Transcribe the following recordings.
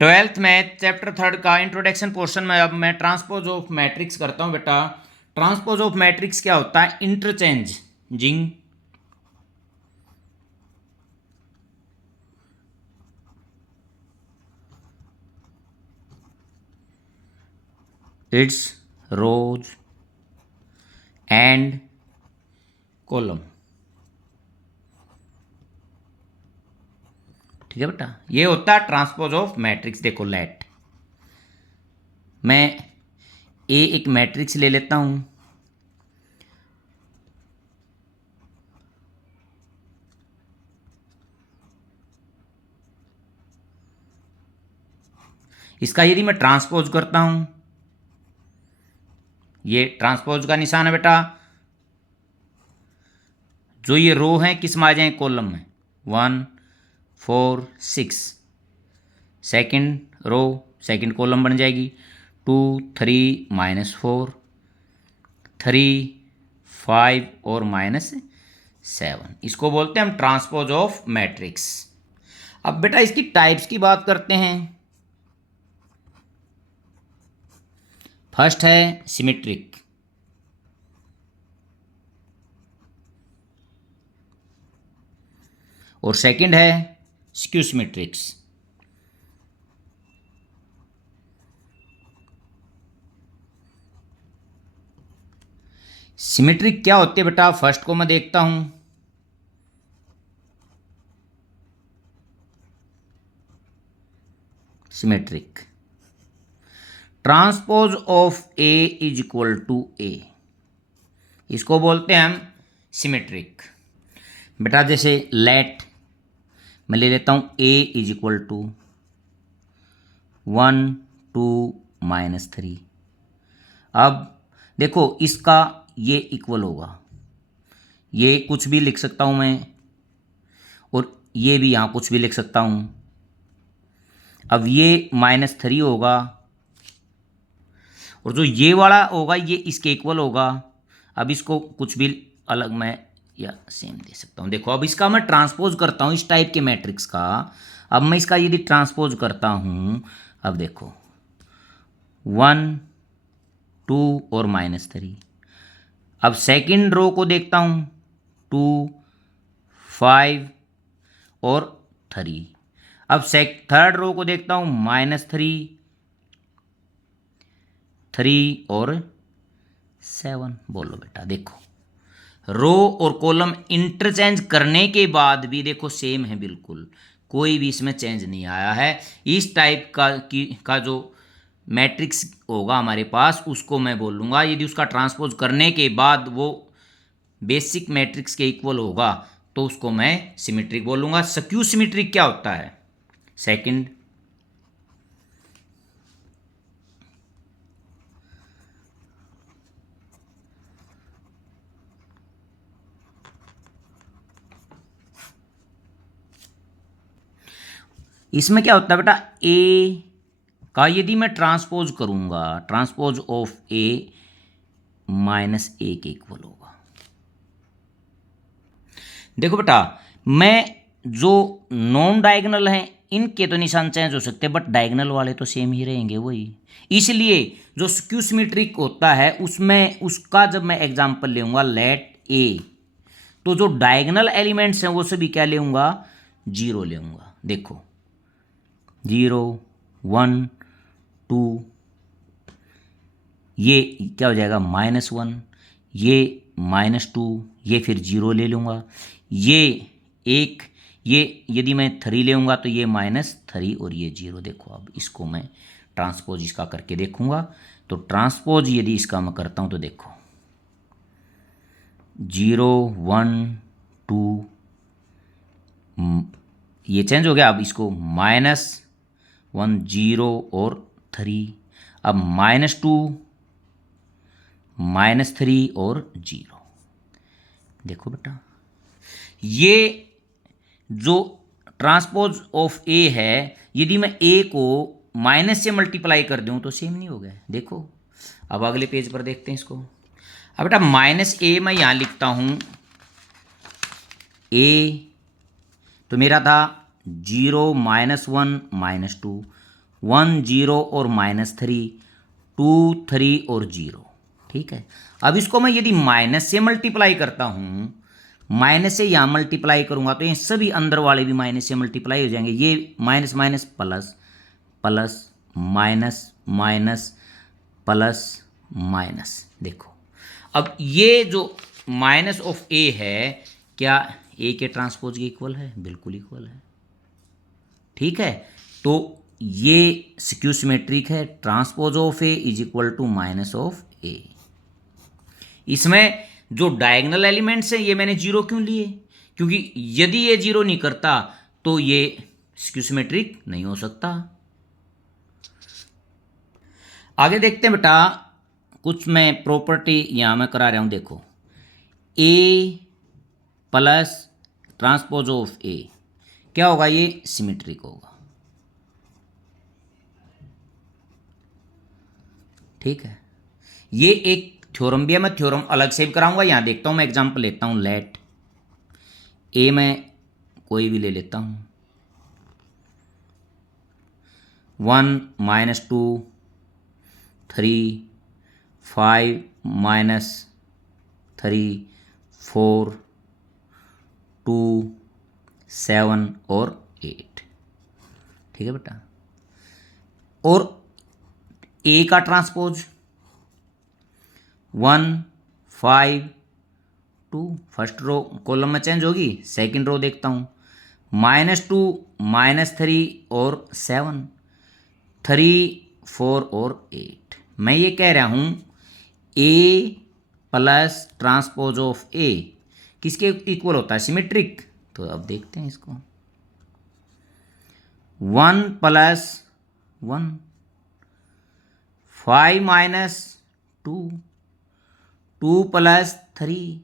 Twelfth में chapter third का introduction portion में अब मैं ट्रांसपोज ऑफ मैट्रिक्स करता हूँ बेटा। ट्रांसपोज ऑफ मैट्रिक्स क्या होता है? Interchanging its rows and column. ठीक है बेटा, ये होता है ट्रांसपोज ऑफ मैट्रिक्स। देखो लेट मैं ए एक मैट्रिक्स ले लेता हूं, इसका यदि मैं ट्रांसपोज करता हूं, ये ट्रांसपोज का निशान है बेटा। जो ये रो है किस में आ जाए? कॉलम में। 1 4 6 सेकेंड रो सेकेंड कॉलम बन जाएगी। 2 3 -4 3 5 और -7, इसको बोलते हैं हम ट्रांसपोज ऑफ मैट्रिक्स। अब बेटा इसकी टाइप्स की बात करते हैं। फर्स्ट है सिमेट्रिक, और सेकंड है स्क्यू सिमेट्रिक्स। सिमेट्रिक क्या होती है बेटा? फर्स्ट को मैं देखता हूं, symmetric transpose of A is equal to A, इसको बोलते हैं हम सिमेट्रिक। बेटा जैसे लेट मैं ले लेता हूं ए इज इक्वल टू 1 2 -3। अब देखो इसका ये इक्वल होगा, ये कुछ भी लिख सकता हूं मैं, और ये भी यहां कुछ भी लिख सकता हूं। अब ये -3 होगा, और जो ये वाला होगा ये इसके इक्वल होगा। अब इसको कुछ भी अलग मैं या सेम दे सकता हूँ। देखो अब इसका मैं ट्रांसपोज करता हूँ इस टाइप के मैट्रिक्स का। अब मैं इसका यदि ट्रांसपोज करता हूँ, अब देखो 1 2 और -3। अब सेकंड रो को देखता हूँ 2 5 और 3। अब थर्ड रो को देखता हूँ -3 3 और 7। बोलो बेटा, देखो रो और कॉलम इंटरचेंज करने के बाद भी देखो सेम है बिल्कुल, कोई भी इसमें चेंज नहीं आया है। इस टाइप का जो मैट्रिक्स होगा हमारे पास उसको मैं बोलूँगा, यदि उसका ट्रांसपोज करने के बाद वो बेसिक मैट्रिक्स के इक्वल होगा तो उसको मैं सिमेट्रिक बोलूँगा। स्क्यू सिमेट्रिक क्या होता है? सेकंड इसमें क्या होता है बेटा? ए का यदि मैं ट्रांसपोज करूंगा, ट्रांसपोज ऑफ ए -1 के इक्वल होगा। देखो बेटा मैं जो नॉन डायगोनल हैं इनके तो निशान चेंज हो सकते हैं, बट डायगोनल वाले तो सेम ही रहेंगे वही। इसलिए जो स्क्यू सिमेट्रिक होता है उसमें उसका जब मैं एग्जांपल लूँगा लेट ए, तो जो डायगोनल एलिमेंट्स हैं वो सभी क्या लूँगा? 0 लूँगा। देखो 0 1 2, ये क्या हो जाएगा? -1, ये -2, ये फिर 0 ले लूँगा। ये 1, ये यदि मैं 3 लूँगा तो ये -3 और ये 0। देखो अब इसको मैं ट्रांसपोज इसका करके देखूँगा, तो ट्रांसपोज यदि इसका मैं करता हूँ तो देखो 0 1 2, ये चेंज हो गया। अब इसको -1 0 और 3, अब -2 -3 और 0। देखो बेटा ये जो ट्रांसपोज ऑफ ए है, यदि मैं ए को माइनस से मल्टीप्लाई कर दूं तो सेम नहीं हो गया। देखो अब अगले पेज पर देखते हैं इसको। अब बेटा -a मैं यहां लिखता हूं, ए तो मेरा था 0 -1 -2, 1 0 और -3, 2 3 और 0। ठीक है, अब इसको मैं यदि माइनस से मल्टीप्लाई करता हूँ, माइनस से यहाँ मल्टीप्लाई करूँगा तो ये सभी अंदर वाले भी माइनस से मल्टीप्लाई हो जाएंगे। ये minus minus plus, plus minus minus plus minus. देखो अब ये जो माइनस ऑफ ए है, क्या ए के ट्रांसपोज के इक्वल है? बिल्कुल इक्वल है। ठीक है, तो ये स्क्यू सिमेट्रिक है। Transpose of A is equal to minus of A. इसमें जो डायगोनल एलिमेंट्स हैं ये मैंने जीरो क्यों लिए? क्योंकि यदि ये जीरो नहीं करता तो ये स्क्यू सिमेट्रिक नहीं हो सकता। आगे देखते हैं बेटा, कुछ मैं प्रॉपर्टी यहां मैं करा रहा हूं। देखो, ए प्लस ट्रांसपोज ऑफ ए क्या होगा? ये सिमेट्रिक होगा। ठीक है, ये एक थ्योरम भी है, मैं थ्योरम अलग से भी कराऊंगा। यहां देखता हूं, मैं एग्जांपल लेता हूं। लेट ए में कोई भी ले लेता हूं, 1 -2 3 5 -3 4 2 7 और 8। ठीक है बेटा, और ए का ट्रांसपोज 1 5 2, फर्स्ट रो कॉलम में चेंज होगी, सेकंड रो देखता हूँ, -2 -3 और 7, 3 4 और 8। मैं ये कह रहा हूँ ए प्लस ट्रांसपोज ऑफ ए किसके इक्वल होता है? सिमेट्रिक। तो अब देखते हैं इसको, 1 + 1, 5 - 2, 2 + 3,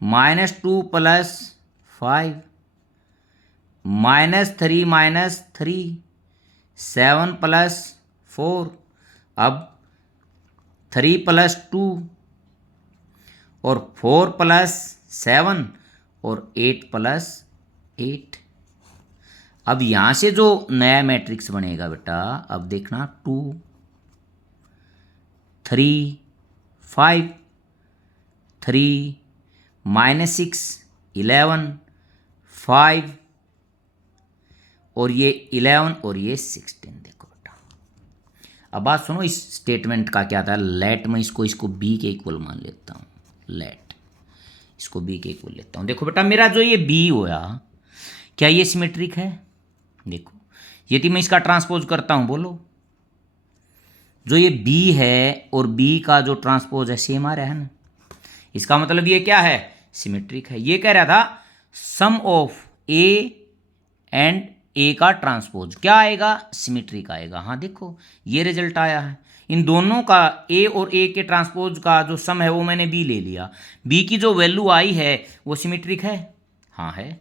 -2 + 5, -3 - 3, 7 + 4, अब 3 + 2 और 4 + 7 और 8 + 8। अब यहाँ से जो नया मैट्रिक्स बनेगा बेटा, अब देखना, 2 3 5 3 -6 11 5 और ये 11 और ये 16। देखो बेटा, अब बात सुनो, इस स्टेटमेंट का क्या था? लेट में इसको बी के इक्वल मान लेता हूँ। लेट इसको बी के इक्वल लेता हूँ। देखो बेटा, मेरा जो ये बी होया, क्या ये सिमेट्रिक है? देखो, यदि मैं इसका ट्रांसपोज करता हूँ, बोलो, जो ये बी है और बी का जो ट्रांसपोज है सेम आ रहा है ना, इसका मतलब ये क्या है? सिमेट्रिक है। ये कह रहा था सम ऑफ ए एंड ए का ट्रांसपोज क्या आएगा? सिमेट्रिक आएगा। हाँ देखो, ये रिजल्ट आया है। इन दोनों का, ए और ए के ट्रांसपोज का जो सम है वो मैंने बी ले लिया। बी की जो वैल्यू आई है वो सिमेट्रिक है। हाँ है।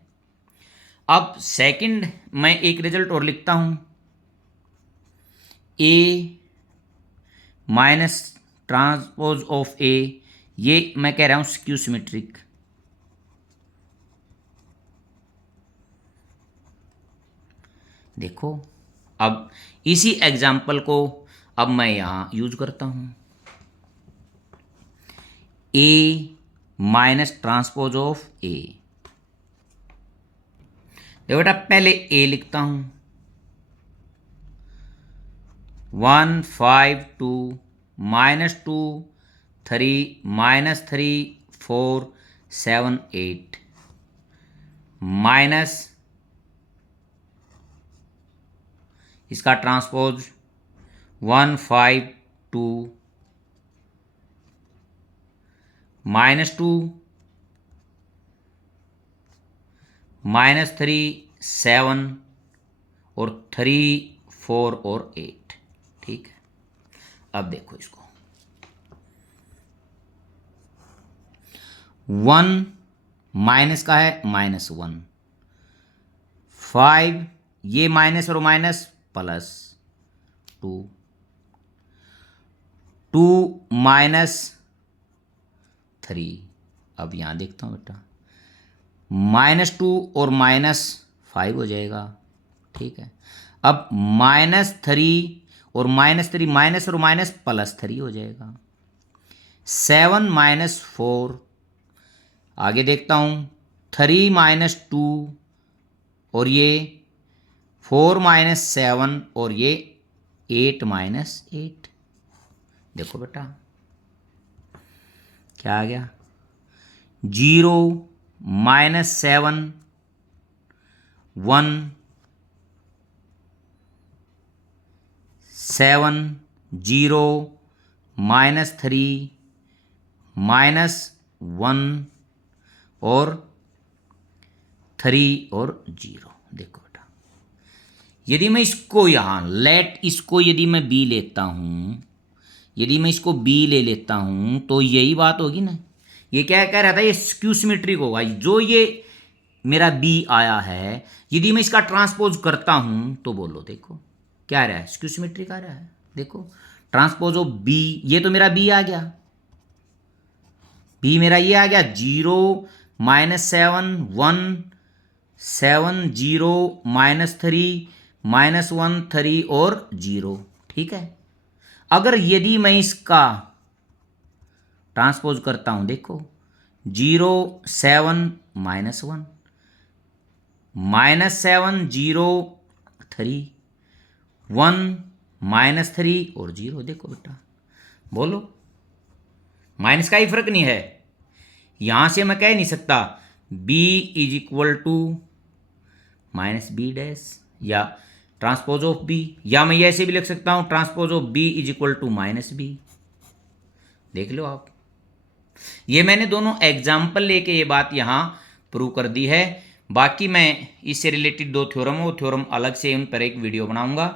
अब सेकंड मैं एक रिजल्ट और लिखता हूं, ए माइनस ट्रांसपोज ऑफ ए, ये मैं कह रहा हूं स्क्यू सिमेट्रिक। देखो, अब इसी एग्जाम्पल को अब मैं यहां यूज करता हूं, ए माइनस ट्रांसपोज ऑफ ए। देखो बेटा, पहले ए लिखता हूं, 1 5 2 -2 3 -3 4 7 8 माइनस इसका ट्रांसपोज 1 5 2 -2 -3 7 और 3 4 और 8। ठीक है, अब देखो इसको, 1 माइनस का है, -1, 5 ये माइनस और माइनस प्लस 2, 2 -3। अब यहां देखता हूं बेटा, -2 और -5 हो जाएगा। ठीक है, अब -3 और -3 माइनस और माइनस +3 हो जाएगा। 7 - 4, आगे देखता हूँ 3 - 2 और ये 4 - 7 और ये 8 - 8। देखो बेटा क्या आ गया, 0 -7 1 7 0 -3 -1 और 3 और 0। देखो बेटा यदि मैं इसको यहाँ इसको यदि मैं b लेता हूँ, यदि मैं इसको b ले लेता हूँ तो यही बात होगी ना। ये क्या कह रहा था, ये स्क्यू सिमेट्रिक होगा। जो ये मेरा b आया है, यदि मैं इसका ट्रांसपोज करता हूँ तो बोलो देखो क्या आ रहा है, स्क्यू सिमेट्रिक आ रहा है। देखो ट्रांसपोज ऑफ b, ये तो मेरा b आ गया, b मेरा ये आ गया 0 -7 1 7 0 -3 -1 3 और 0। ठीक है, अगर यदि मैं इसका ट्रांसपोज करता हूं, देखो 0 7 -1 -7 0 3 1 -3 और 0। देखो बेटा बोलो, माइनस का ही फर्क नहीं है। यहां से मैं कह नहीं सकता b = -b' या ट्रांसपोज ऑफ b, या मैं ऐसे भी लिख सकता हूं ट्रांसपोज ऑफ b = -b। देख लो आप, ये मैंने दोनों एग्जाम्पल लेके ये बात यहां प्रूव कर दी है। बाकी मैं इससे रिलेटेड 2 थ्योरम, वो थ्योरम अलग से उन पर एक वीडियो बनाऊंगा।